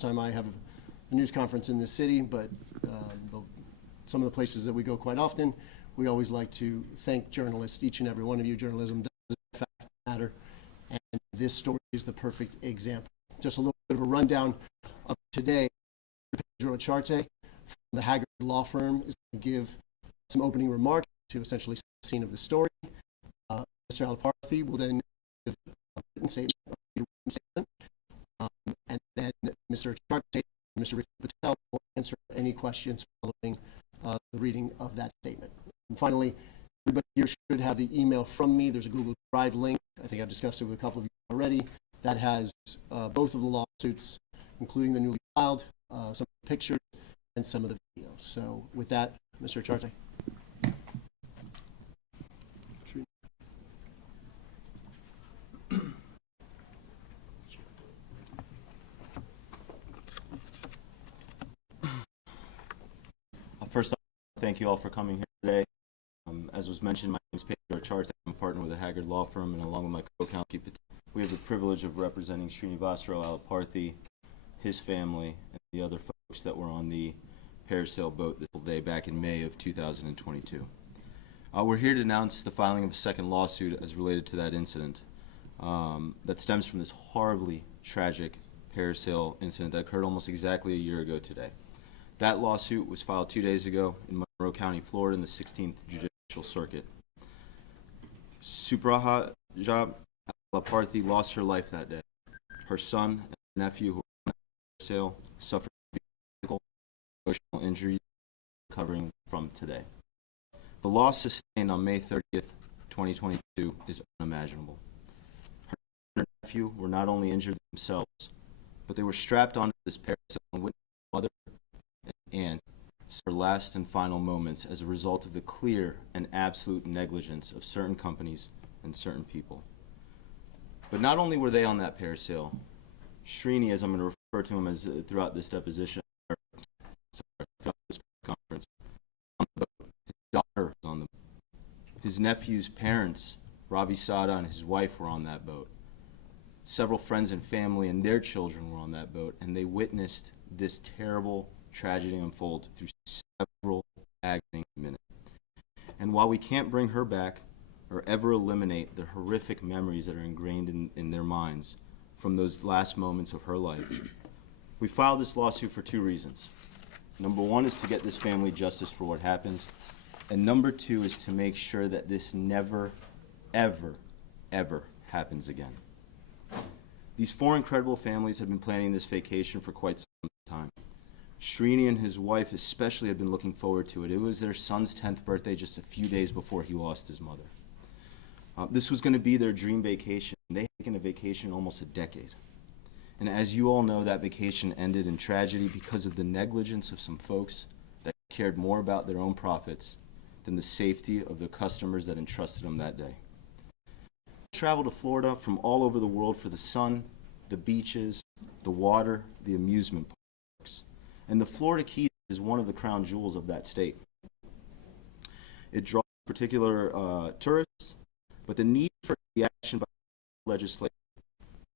time I have a news conference in this city, but some of the places that we go quite often, we always like to thank journalists, each and every one of you. Journalism does in fact matter, and this story is the perfect example. Just a little bit of a rundown of today. Pedro Charte from the Haggard Law Firm is going to give some opening remarks to essentially set the scene of the story. Mr. Alaparthy will then give a written statement, and then Mr. Charte and Mr. Ricky Patel will answer any questions following the reading of that statement. And finally, everybody here should have the email from me. There's a Google Drive link. I think I've discussed it with a couple of you already. That has both of the lawsuits, including the newly filed, some of the pictures, and some of the videos. So with that, Mr. Charte. First off, thank you all for coming here today. As was mentioned, my name is Pedro Charte. I'm a partner with the Haggard Law Firm, and along with my co-counsel, we have the privilege of representing Srinivasarao Alaparthy, his family, and the other folks that were on the parasail boat this day back in May of 2022. We're here to announce the filing of a second lawsuit as related to that incident that stems from this horribly tragic parasail incident that occurred almost exactly a year ago today. That lawsuit was filed 2 days ago in Monroe County, Florida, in the 16th Judicial Circuit. Supraja Alaparthy lost her life that day. Her son and nephew, who were on the parasail, suffered physical and emotional injuries recovering from today. The loss sustained on May 30th, 2022 is unimaginable. Her son and nephew were not only injured themselves, but they were strapped onto this parasail and witnessed mother and her last and final moments as a result of the clear and absolute negligence of certain companies and certain people. But not only were they on that parasail, Srini, as I'm going to refer to him as throughout this deposition, throughout this conference, on the boat. His daughter was on the boat. His nephew's parents, Ravi Sada and his wife, were on that boat. Several friends and family and their children were on that boat, and they witnessed this terrible tragedy unfold through several agony minutes. And while we can't bring her back or ever eliminate the horrific memories that are ingrained in their minds from those last moments of her life, we filed this lawsuit for two reasons. Number one is to get this family justice for what happened, and number two is to make sure that this never, ever, ever happens again. These four incredible families have been planning this vacation for quite some time. Srini and his wife especially had been looking forward to it. It was their son's 10th birthday just a few days before he lost his mother. This was going to be their dream vacation. They had taken a vacation almost a decade. And as you all know, that vacation ended in tragedy because of the negligence of some folks that cared more about their own profits than the safety of the customers that entrusted them that day. They traveled to Florida from all over the world for the sun, the beaches, the water, the amusement parks. And the Florida Keys is one of the crown jewels of that state. It draws particular tourists, but the need for the action by legislation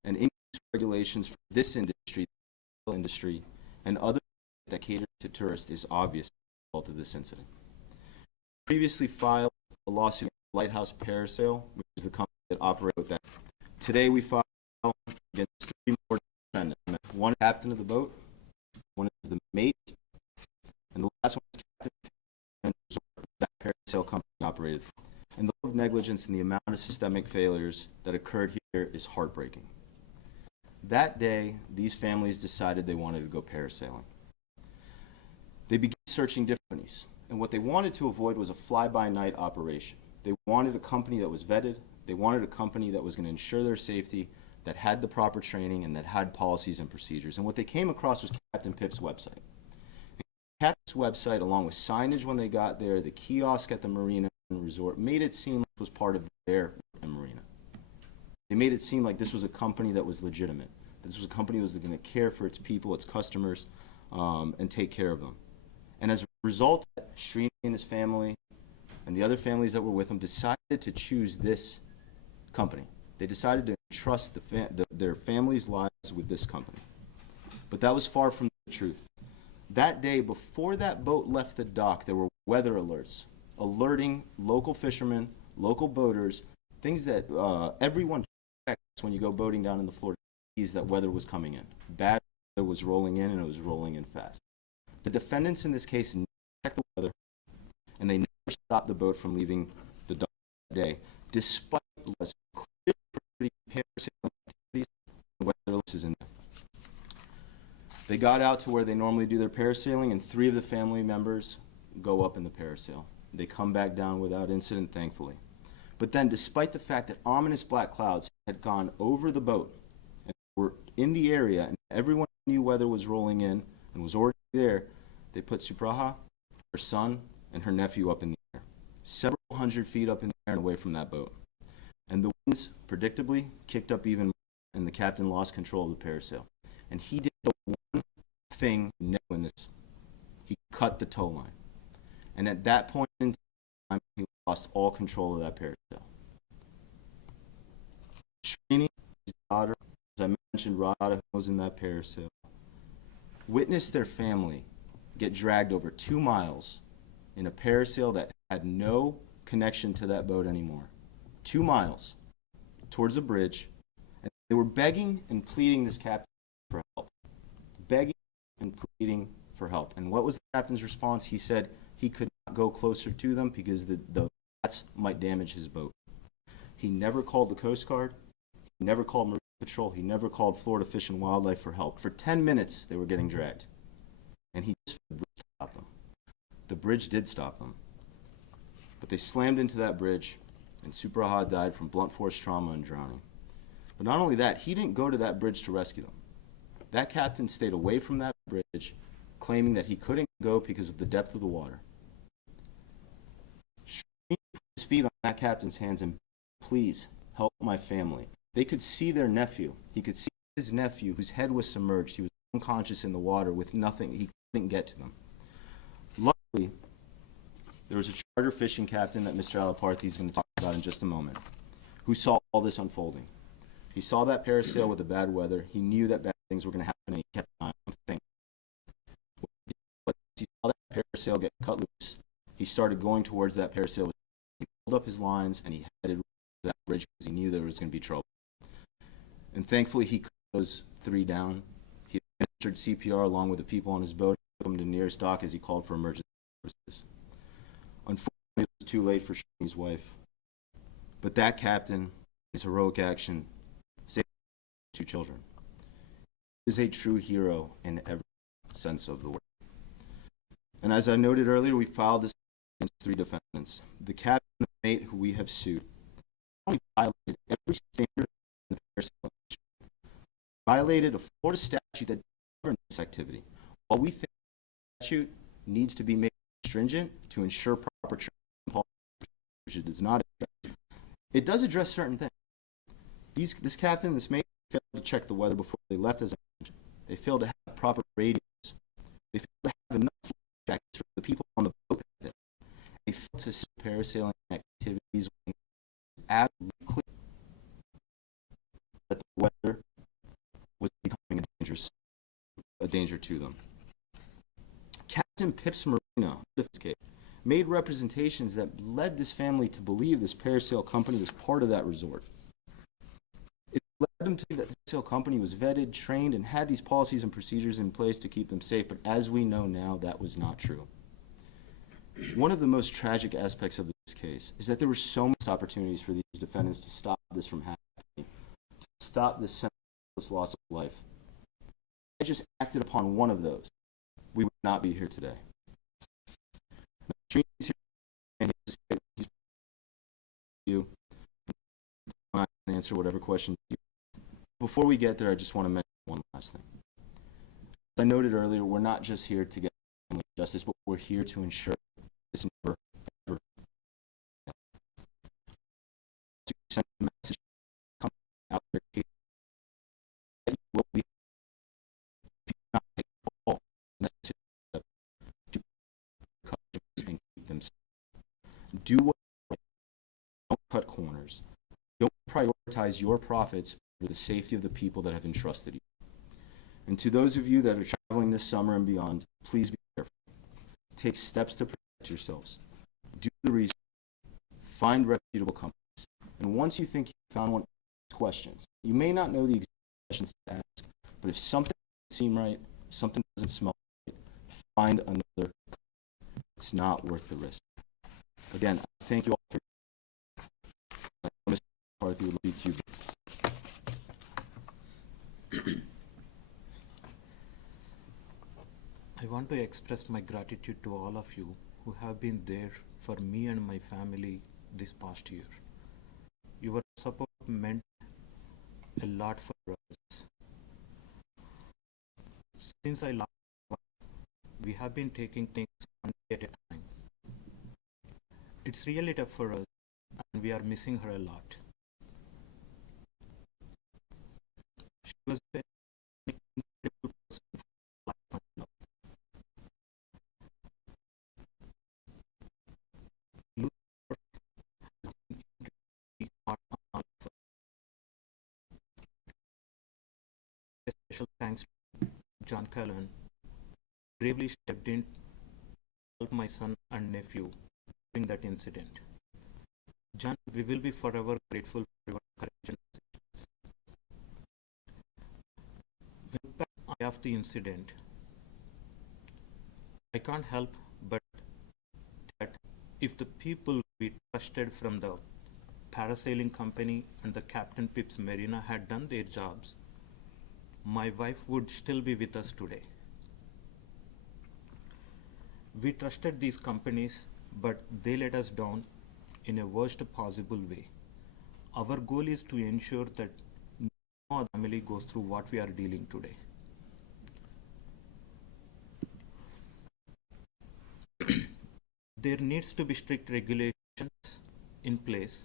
and increased regulations for this industry, and other that cater to tourists is obvious as a result of this incident. Previously filed a lawsuit against Lighthouse Parasail, which is the company that operated that. Today we filed against three more defendants. One is the captain of the boat, one is the mate, and the last one is captain and that parasail company operated. And the level of negligence and the amount of systemic failures that occurred here is heartbreaking. That day, these families decided they wanted to go parasailing. They began searching different companies, and what they wanted to avoid was a fly-by-night operation. They wanted a company that was vetted. They wanted a company that was going to ensure their safety, that had the proper training, and that had policies and procedures. And what they came across was Captain Pip's website. And Captain's website, along with signage when they got there, the kiosk at the marina and resort, made it seem like it was part of their marina. They made it seem like this was a company that was legitimate. This was a company that was going to care for its people, its customers, and take care of them. And as a result, Srini and his family and the other families that were with him decided to choose this company. They decided to entrust their families' lives with this company. But that was far from the truth. That day, before that boat left the dock, there were weather alerts alerting local fishermen, local boaters, things that everyone checks when you go boating down in the Florida Keys, that weather was coming in. Bad weather was rolling in, and it was rolling in fast. The defendants in this case never checked the weather, and they never stopped the boat from leaving the dock that day, despite less clear parasailing activities and weather alerts is in there. They got out to where they normally do their parasailing, and 3 of the family members go up in the parasail. They come back down without incident, thankfully. But then, despite the fact that ominous black clouds had gone over the boat and were in the area, and everyone knew weather was rolling in and was already there, they put Supraha, her son, and her nephew up in the air, several hundred feet up in the air and away from that boat. And the winds, predictably, kicked up even more, and the captain lost control of the parasail. And he did the one thing no in this. He cut the tow line. And at that point in time, he lost all control of that parasail. Srini, his daughter, as I mentioned, Radha, who was in that parasail, witnessed their family get dragged over 2 miles in a parasail that had no connection to that boat anymore. 2 miles towards a bridge, and they were begging and pleading this captain for help. Begging and pleading for help. And what was the captain's response? He said he could not go closer to them because the bats might damage his boat. He never called the Coast Guard. He never called Marine Patrol. He never called Florida Fish and Wildlife for help. For 10 minutes, they were getting dragged. And he just stopped them. The bridge did stop them. But they slammed into that bridge, and Supraha died from blunt force trauma and drowning. But not only that, he didn't go to that bridge to rescue them. That captain stayed away from that bridge, claiming that he couldn't go because of the depth of the water. He put his feet on that captain's hands and, please, help my family. They could see their nephew. He could see his nephew, whose head was submerged. He was unconscious in the water with nothing. He couldn't get to them. Luckily, there was a charter fishing captain that Mr. Alaparthy is going to talk about in just a moment, who saw all this unfolding. He saw that parasail with the bad weather. He knew that bad things were going to happen, and he kept an eye on things. When he saw that parasail get cut loose, he started going towards that parasail. He pulled up his lines, and he headed to that bridge because he knew there was going to be trouble. And thankfully, he cut those 3 down. He administered CPR along with the people on his boat, took them to the nearest dock as he called for emergency services. Unfortunately, it was too late for Shani's wife. But that captain, his heroic action, saved 2 children. He is a true hero in every sense of the word. And as I noted earlier, we filed this against 3 defendants. The captain and the mate who we have sued not only violated every standard in the parasailing industry, violated a Florida statute that governs this activity. While we think the statute needs to be made stringent to ensure proper training and policy, which it does not address, it does address certain things. This captain and this mate failed to check the weather before they left, as I mentioned. They failed to have proper radios. They failed to have enough life jackets for the people on the boat that day. They failed to see parasailing activities when it was absolutely clear that the weather was becoming a danger to them. Captain Pips Marino, in this case, made representations that led this family to believe this parasail company was part of that resort. It led them to believe that the parasail company was vetted, trained, and had these policies and procedures in place to keep them safe, but as we know now, that was not true. One of the most tragic aspects of this case is that there were so many opportunities for these defendants to stop this from happening, to stop this senseless loss of life. If I just acted upon one of those, we would not be here today. Now, Srini's here, and he's you. I can answer whatever questions you. Before we get there, I just want to mention one last thing. As I noted earlier, we're not just here to get family justice, but we're here to ensure this never, ever, to send a message coming out there that you will be, if you not take all necessary steps to customers and keep them safe. Do what you don't cut corners. Don't prioritize your profits over the safety of the people that have entrusted you. And to those of you that are traveling this summer and beyond, please be careful. Take steps to protect yourselves. Do the research. Find reputable companies. And once you think you found one, ask questions. You may not know the exact questions to ask, but if something doesn't seem right, something doesn't smell right, find another company. It's not worth the risk. Again, thank you all for Mr. McCarthy would lead to you. I want to express my gratitude to all of you who have been there for me and my family this past year. Your support meant a lot for us. Since I last, we have been taking things one day at a time. It's really tough for us, and we are missing her a lot. She was an incredible person for life and love. Losing her has been incredibly hard on all of us. A special thanks to John Callan, who bravely stepped in to help my son and nephew during that incident. John, we will be forever grateful for your courage and assistance. When back after the incident, I can't help but that if the people we trusted from the parasailing company and the Captain Pips Marina had done their jobs, my wife would still be with us today. We trusted these companies, but they let us down in a worst possible way. Our goal is to ensure that no other family goes through what we are dealing today. There needs to be strict regulations in place,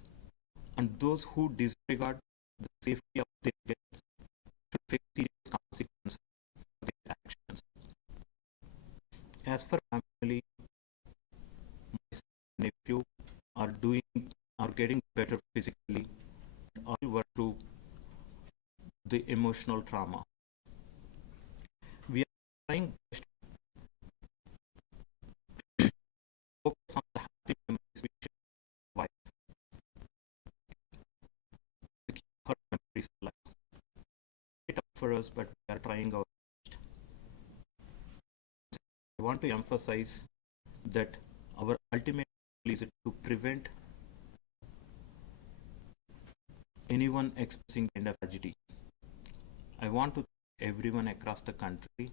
and those who disregard the safety of their guests should face serious consequences for their actions. As for family, my son and nephew are getting better physically, all were through the emotional trauma. We are trying best to focus on the happy memories we share with wife to keep her memories alive. It's tough for us, but we are trying our best. I want to emphasize that our ultimate goal is to prevent anyone expressing kind of tragedy. I want to thank everyone across the country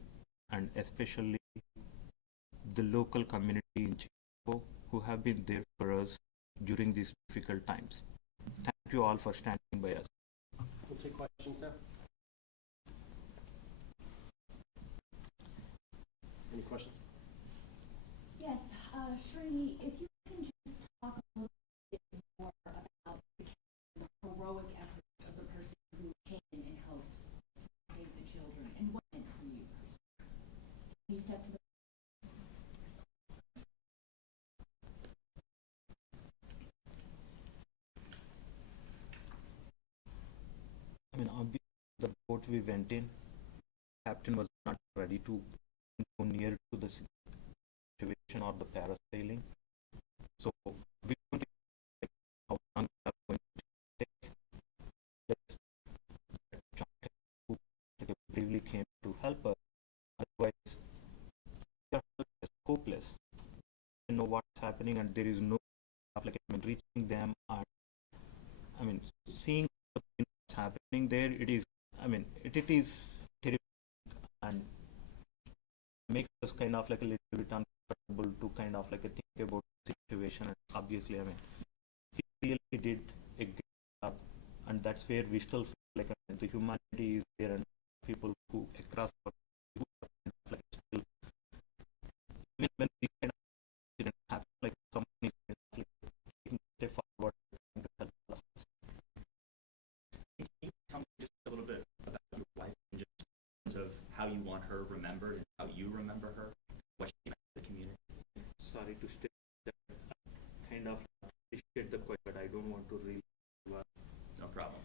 and especially the local community in Chicago who have been there for us during these difficult times. Thank you all for standing by us. We'll take questions now. Any questions? Yes, Srini, if you can just talk a little bit more about the heroic efforts of the person who came and helped to save the children and what it meant for you personally. Can you step to the Obviously, the boat we went in, captain was not ready to go near to the situation or the parasailing. So we don't know like, how long we are going to take. Just John, who bravely came to help us. Otherwise, we are hopeless. We know what's happening, and there is no reaching them and seeing what's happening there. It is terrible and makes us kind of like a little bit uncomfortable to kind of like think about the situation. And obviously, he really did a good job, and that's where we still feel like the humanity is there, and people who across who are kind of like still even when these kind of incidents happen, like someone is kind of like taking a step forward to help us. Can you tell me just a little bit about your wife and just in terms of how you want her remembered and how you remember her, what she meant to the community? Sorry to stay that kind of appreciate the question, but I don't want to really. No problem.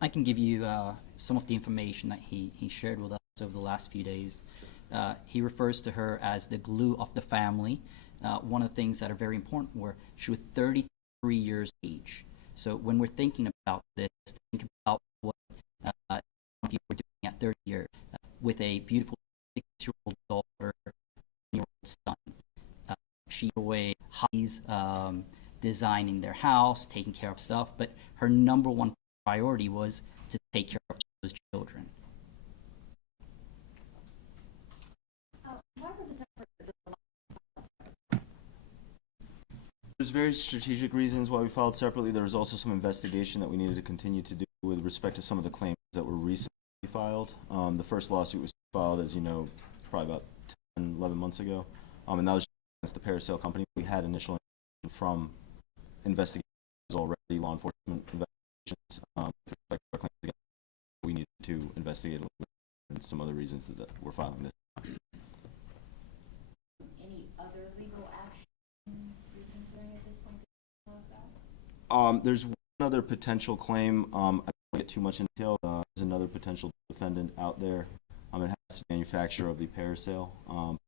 I can give you some of the information that he shared with us. over the last few days. He refers to her as the glue of the family. One of the things that are very important were she was 33 years of age. So when we're thinking about this, think about what you were doing at 30 years with a beautiful 6-year-old daughter, 10-year-old son. She away hobbies, designing their house, taking care of stuff, but her number one priority was to take care of those children. Why were the separate? There's very strategic reasons why we filed separately. There was also some investigation that we needed to continue to do with respect to some of the claims that were recently filed. The first lawsuit was filed, as you know, probably about 10, 11 months ago, and that was against the parasail company. We had initial information from investigations already, law enforcement investigations, with respect to our claims against them. We needed to investigate a little bit, and some other reasons that we're filing this. Any other legal action you're considering at this point that you know about? There's one other potential claim. I don't want to get too much in detail. There's another potential defendant out there. It has the manufacturer of the parasail.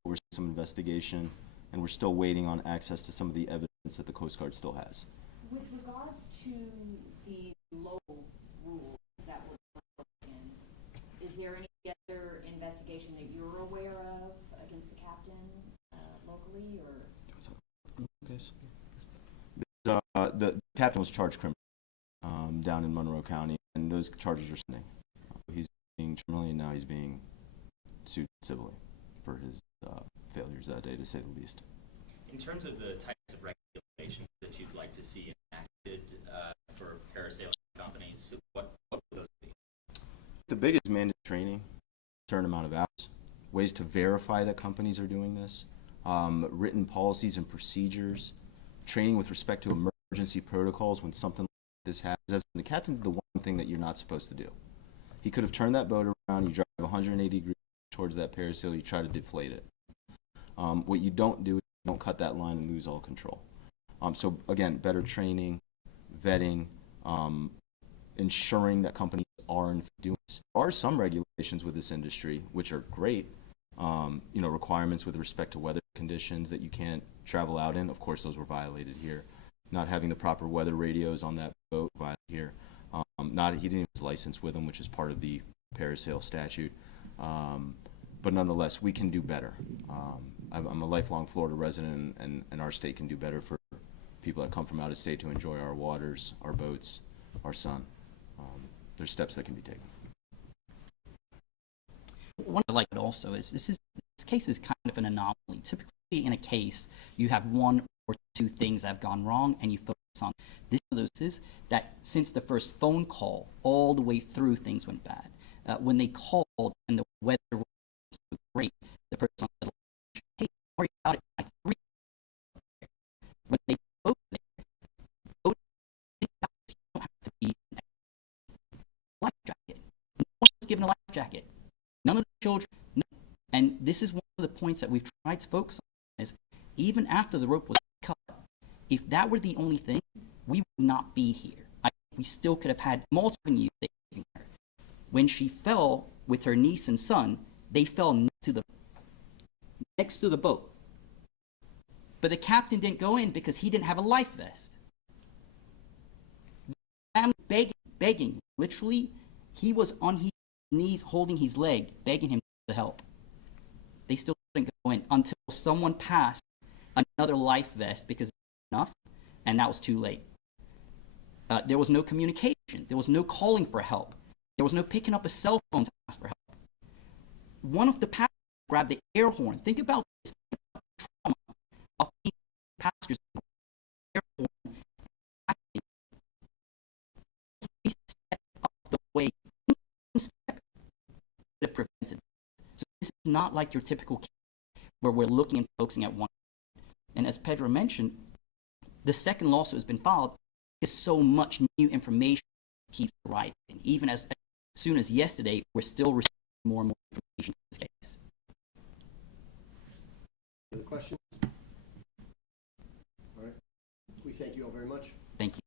We're seeing some investigation, and we're still waiting on access to some of the evidence that the Coast Guard still has. With regards to the local rules that were broken, is there any other investigation that you're aware of against the captain locally, or? The captain was charged criminally down in Monroe County, and those charges are standing. He's being criminally, and now he's being sued civilly for his failures that day, to say the least. In terms of the types of regulations that you'd like to see enacted for parasailing companies, what would those be? The biggest is mandatory training, certain amount of hours, ways to verify that companies are doing this, written policies and procedures, training with respect to emergency protocols when something like this happens. As the captain did the one thing that you're not supposed to do. He could have turned that boat around, you drive 180 degrees towards that parasail, you try to deflate it. What you don't do is you don't cut that line and lose all control. So again, better training, vetting, ensuring that companies are in doing this. There are some regulations with this industry which are great. Requirements with respect to weather conditions that you can't travel out in. Of course, those were violated here. Not having the proper weather radios on that boat violated here. He didn't have his license with him, which is part of the parasail statute. But nonetheless, we can do better. I'm a lifelong Florida resident, and our state can do better for people that come from out of state to enjoy our waters, our boats, our sun. There's steps that can be taken. One I like it also is this case is kind of an anomaly. Typically in a case, you have one or two things that have gone wrong and you focus on. This one of those is that since the first phone call, all the way through things went bad. When they called and the weather was so great, the person on the line, hey, sorry about it, my 3. When they both there, both you don't have to be an life jacket. No one was given a life jacket. None of the children, no. And this is one of the points that we've tried to focus on, is even after the rope was cut, if that were the only thing, we would not be here. We still could have had multiple youth saving her. When she fell with her niece and son, they fell next to the boat. But the captain didn't go in because he didn't have a life vest. The family begging, literally, he was on his knees holding his leg, begging him to help. They still didn't go in until someone passed another life vest because it was enough, and that was too late. There was no communication. There was no calling for help. There was no picking up a cell phone to ask for help. One of the passengers grabbed the air horn. Think about this. Think about the trauma of being passengers. Air horn. He stepped off the way. Step could have prevented. So this is not like your typical case where we're looking and focusing at one. And as Pedro mentioned, the second lawsuit has been filed because so much new information keeps arriving. Even as soon as yesterday, we're still receiving more and more information in this case. Any other questions? All right. We thank you all very much. Thank you.